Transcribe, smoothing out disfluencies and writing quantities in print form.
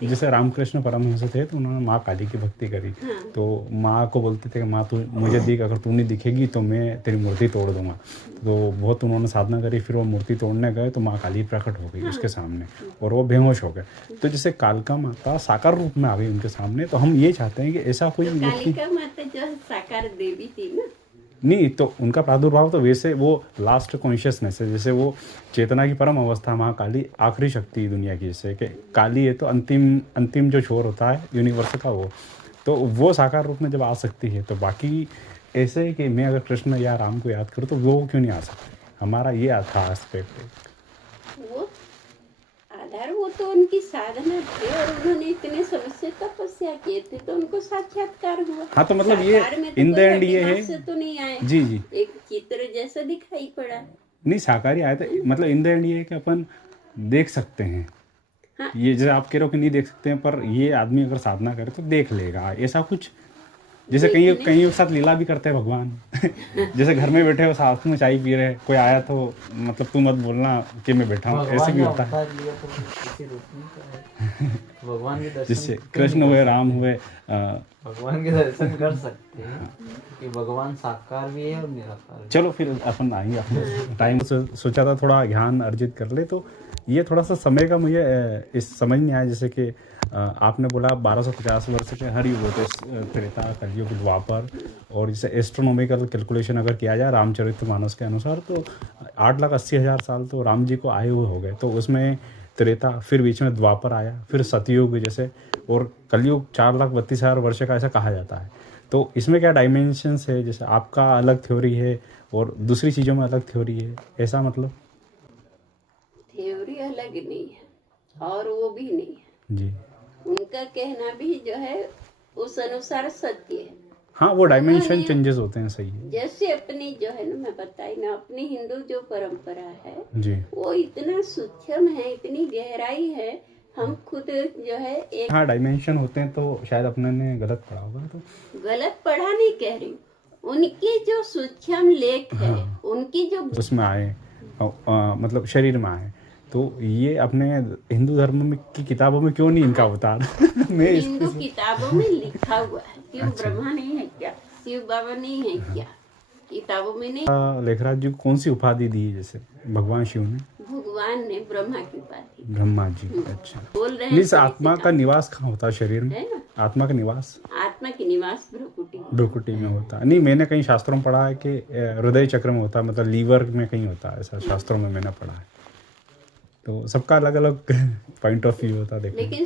जैसे रामकृष्ण परमहंस थे तो उन्होंने माँ काली की भक्ति करी। तो माँ को बोलते थे कि माँ तू मुझे दिख, अगर तू नहीं दिखेगी तो मैं तेरी मूर्ति तोड़ दूंगा। तो बहुत उन्होंने साधना करी, फिर वो मूर्ति तोड़ने गए तो माँ काली प्रकट हो गई उसके सामने और वो बेहोश हो गए। तो जैसे कालिका माता साकार रूप में आ गई उनके सामने, तो हम ये चाहते हैं कि ऐसा कोई व्यक्ति, कालिका माता जो साकार देवी थी ना, नहीं तो उनका प्रादुर्भाव तो वैसे वो लास्ट कॉन्शियसनेस है, जैसे वो चेतना की परम अवस्था माँ काली आखिरी शक्ति दुनिया की, जैसे कि काली है तो अंतिम जो छोर होता है यूनिवर्स का, तो वो साकार रूप में जब आ सकती है, तो बाकी ऐसे ही कि मैं अगर कृष्ण या राम को याद करूँ तो वो क्यों नहीं आ सकते। हमारा ये था एस्पेक्ट। वो आधार वो तो उनकी साधना थी और उन्होंने इतने समय से तपस्या किए थे तो उनको साक्षात्कार हुआ। हाँ तो मतलब ये साकार में तो इन द कोई एंड ये अभिलाष है, से तो नहीं आए, जी जी, एक चित्र जैसा दिखाई पड़ा। नहीं साकारी आया था, मतलब इन द एंड ये है कि अपन देख सकते हैं। हाँ। ये जैसे आप कह रहे हो कि नहीं देख सकते हैं, पर ये आदमी अगर साधना करे तो देख लेगा, ऐसा कुछ। जैसे कहीं के साथ लीला भी करते हैं भगवान। जैसे घर में बैठे हो साथ में चाय पी रहे, कोई आया तो मतलब तू मत बोलना कि मैं बैठा हूँ, ऐसे भी होता है। भगवान के दर्शन, जिससे कृष्ण हुए, राम हुए, भगवान के दर्शन कर सकते हैं कि भगवान साकार भी है और निराकार भी। चलो फिर अपन आएंगे, अपने टाइम से सोचा था थोड़ा ज्ञान अर्जित कर ले, तो ये थोड़ा सा समय का मुझे इस समझ नहीं आया। जैसे कि आपने बोला 1250 वर्ष के हर युग होते, त्रेता, कलयुग, द्वापर, और जैसे एस्ट्रोनॉमिकल कैलकुलेशन अगर किया जाए रामचरितमानस के अनुसार तो 8,80,000 साल तो राम जी को आए हुए हो गए। तो उसमें त्रेता, फिर बीच में द्वापर आया, फिर सतयुग जैसे, और कलयुग 4,32,000 वर्ष का ऐसा कहा जाता है। तो इसमें क्या डायमेंशंस है, जैसे आपका अलग थ्योरी है और दूसरी चीज़ों में अलग थ्योरी है, ऐसा मतलब? थ्योरी अलग नहीं है और वो भी नहीं है जी उनका कहना भी जो है उस अनुसार सत्य है। हाँ, वो डायमेंशन चेंजेस होते हैं, सही है। जैसे अपनी जो है ना, मैं बताई ना, अपनी हिंदू जो परंपरा है जी वो इतना सूक्ष्म है, इतनी गहराई है, हम खुद जो है एक हाँ, डायमेंशन होते हैं, तो शायद अपने ने गलत पढ़ा होगा। तो गलत पढ़ा नहीं कह रही हूँ, उनकी जो सूक्ष्म लेख है, उनकी जो उसमें आए, मतलब शरीर में आए, तो ये अपने हिंदू धर्म में की किताबों में क्यों नहीं इनका अवतार? मैं हिंदू किताबों में लिखा हुआ है। क्यों ब्रह्मा नहीं है क्या, शिव बाबा नहीं है क्या, किताबों में नहीं। लेखराज जी को कौन सी उपाधि दी, जैसे भगवान शिव ने? भगवान ने ब्रह्मा की उपाधि ब्रह्मा जी। अच्छा, बोल रहे नहीं, हैं आत्मा का निवास कहाँ होता है शरीर में? है ना, आत्मा का निवास आत्मा की निवास भ्रुकुटी। भ्रुकुटी में होता है। नहीं, मैंने कहीं शास्त्रों में पढ़ा है कि हृदय चक्र में होता है, मतलब लीवर में कहीं होता है, ऐसा शास्त्रों में मैंने पढ़ा है। तो सबका अलग अलग पॉइंट ऑफ व्यू होता है देखने। लेकिन